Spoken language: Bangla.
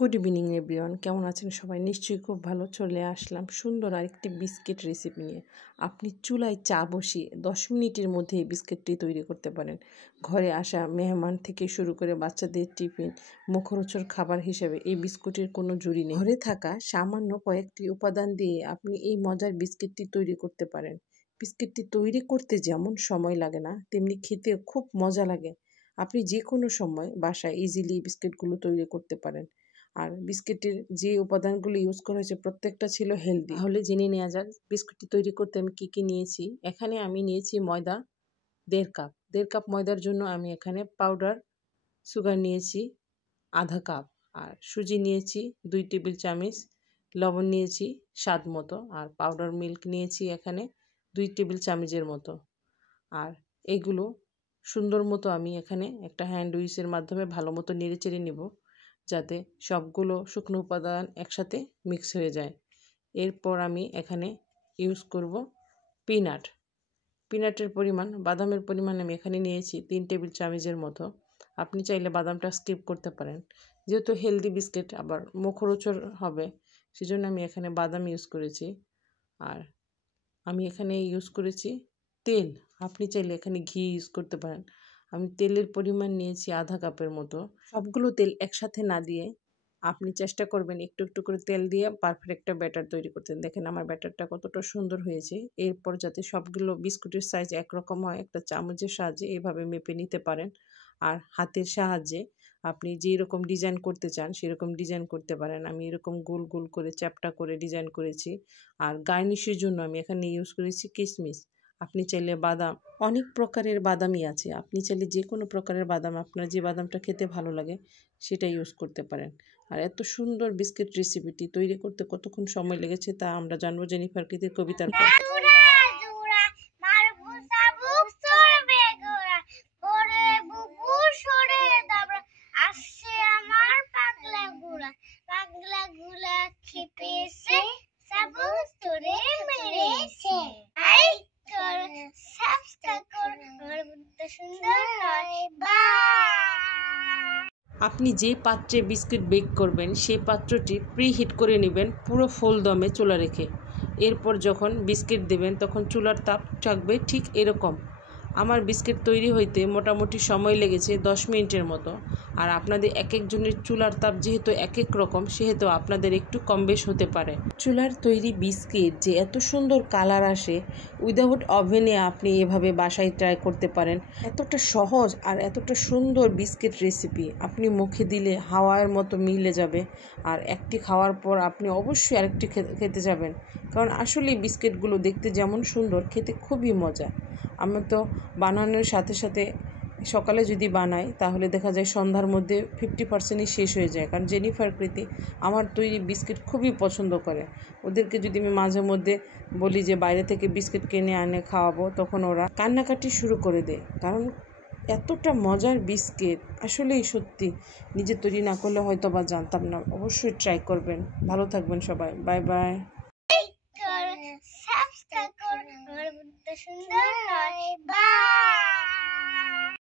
গুড ইভিনিং এভরিওয়ান, কেমন আছেন সবাই? নিশ্চয়ই খুব ভালো। চলে আসলাম সুন্দর আরেকটি বিস্কিট রেসিপি নিয়ে। আপনি চুলায় চা বসিয়ে 10 মিনিটের মধ্যে এই বিস্কিটটি তৈরি করতে পারেন। ঘরে আসা মেহমান থেকে শুরু করে বাচ্চাদের টিফিন মুখরোচক খাবার হিসেবে এই বিস্কুটের কোনো জুড়ি নেই। ঘরে থাকা সামান্য কয়েকটি উপাদান দিয়ে আপনি এই মজার বিস্কিটটি তৈরি করতে পারেন। বিস্কিটটি তৈরি করতে যেমন সময় লাগে না, তেমনি খেতে খুব মজা লাগে। আপনি যে কোনো সময় বাসায় ইজিলি বিস্কিটগুলো তৈরি করতে পারেন। আর বিস্কিটের যে উপাদানগুলো ইউজ করা হয়েছে প্রত্যেকটা ছিল হেলদি। তাহলে জেনে নেওয়া যাক বিস্কুটটি তৈরি করতে আমি কী নিয়েছি। এখানে আমি নিয়েছি ময়দা 1.5 কাপ। 1.5 কাপ ময়দার জন্য আমি এখানে পাউডার সুগার নিয়েছি আধা কাপ, আর সুজি নিয়েছি 2 টেবিল চামচ, লবণ নিয়েছি স্বাদ মতো, আর পাউডার মিল্ক নিয়েছি এখানে 2 টেবিল চামচের মতো। আর এগুলো সুন্দর মতো আমি এখানে একটা হ্যান্ড উইচের মাধ্যমে ভালো মতো নেড়ে চেড়ে নেব, যাতে সবগুলো শুকনো উপাদান একসাথে মিক্স হয়ে যায়। এরপর আমি এখানে ইউজ করব পিনাটের পরিমাণ, বাদামের পরিমাণ আমি এখানে নিয়েছি 3 টেবিল চামচের মতো। আপনি চাইলে বাদামটা স্কিপ করতে পারেন, যেহেতু হেলদি বিস্কিট আবার মুখরোচক হবে, সেজন্য আমি এখানে বাদাম ইউজ করেছি। আর আমি এখানে ইউজ করেছি তেল। আপনি চাইলে এখানে ঘি ইউজ করতে পারেন। আমি তেলের পরিমাণ নিয়েছি আধা কাপের মতো। সবগুলো তেল একসাথে না দিয়ে আপনি চেষ্টা করবেন একটু একটু করে তেল দিয়ে পারফেক্ট একটা ব্যাটার তৈরি করতে। দেখেন আমার ব্যাটারটা কতটা সুন্দর হয়েছে। এরপর যাতে সবগুলো বিস্কুটের সাইজ একরকম হয়, একটা চামচের সাহায্যে এভাবে মেপে নিতে পারেন। আর হাতের সাহায্যে আপনি যেরকম ডিজাইন করতে চান সেরকম ডিজাইন করতে পারেন। আমি এরকম গোল গোল করে চ্যাপ্টা করে ডিজাইন করেছি। আর গার্নিশের জন্য আমি এখানে ইউজ করেছি কিশমিশ। আপনি চাইলে বাদাম, অনেক প্রকারের বাদামই আছে, আপনি চাইলে যে কোনো প্রকারের বাদাম, আপনার যে বাদামটা খেতে ভালো লাগে সেটা ইউজ করতে পারেন। আর এত সুন্দর বিস্কিট রেসিপিটি তৈরি করতে কতক্ষণ সময় লেগেছে তা আমরা জানবো জেনিফার কৃতির কবিতার পর। আপনি যে পাত্রে বিস্কিট বেক করবেন সেই পাত্রটি প্রিহিট করে নেবেন পুরো ফুল দমে চুলা রেখে। এরপর যখন বিস্কিট দেবেন তখন চুলার তাপ থাকবে ঠিক এরকম। আমার বিস্কিট তৈরি হইতে মোটামুটি সময় লেগেছে 10 মিনিটের মতো। আর আপনাদের এক একজনের চুলার তাপ যেহেতু এক এক রকম, সেহেতু আপনাদের একটু কম বেশ হতে পারে। চুলার তৈরি বিস্কিট যে এত সুন্দর কালার আসে, উইদাউট ওভেনে আপনি এভাবে বাসায় ট্রাই করতে পারেন। এতটা সহজ আর এতটা সুন্দর বিস্কিট রেসিপি আপনি মুখে দিলে হাওয়ার মতো মিলে যাবে। আর একটি খাওয়ার পর আপনি অবশ্যই আরেকটি খেতে যাবেন, কারণ আসলে বিস্কিটগুলো দেখতে যেমন সুন্দর, খেতে খুবই মজা। আমি তো বানানোর সাথে সাথে সকালে যদি বানাই তাহলে দেখা যায় সন্ধ্যার মধ্যে 50%ই শেষ হয়ে যায়, কারণ জেনিফার কৃতি আমার তৈরি বিস্কিট খুবই পছন্দ করে। ওদেরকে যদি আমি মাঝে মধ্যে বলি যে বাইরে থেকে বিস্কিট কিনে আনে খাওয়াবো, তখন ওরা কান্নাকাটি শুরু করে দেয়, কারণ এতটা মজার বিস্কিট আসলেই সত্যি নিজে তৈরি না করলে হয়তো বা জানতাম না। অবশ্যই ট্রাই করবেন। ভালো থাকবেন সবাই, বাই বাই। সুন্দর হয়, বাই।